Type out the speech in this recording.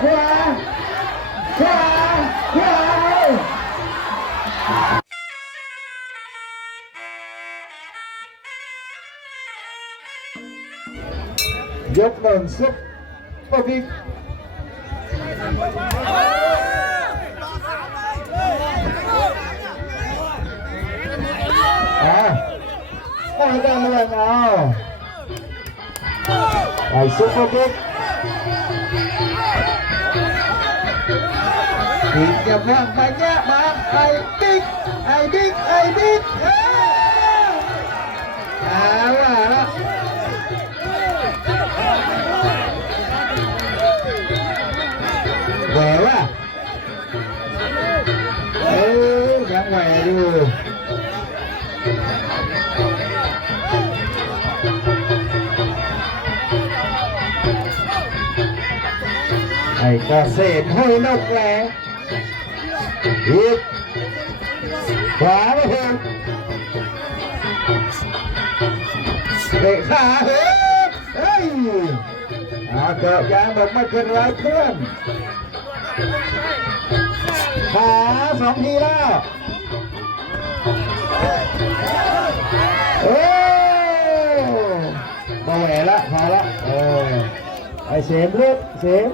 ขวาขวาขวายกหนึ่งซุปเปอร์บิ๊กอะไม่ได้เรื่องเอาไอ้ซุปเปอร์บิ๊กอีกจะแม่งไปแย่มาไอ้บิ๊กไอ้บิ๊กไอ้บิ๊กเอาละเอาละแหวว่ะเอ้ยยังแหวดูไอ้เกษตรห้อยนกแหว อีกขวาไม่ถึงเตะขาเฮ้ยเฮ้ยอาเกิดยางบอกไม่เป็นไรเพื่อนขาสองทีแล้วโอ้มาแหวละพอละเออไอเสมเลุกเสม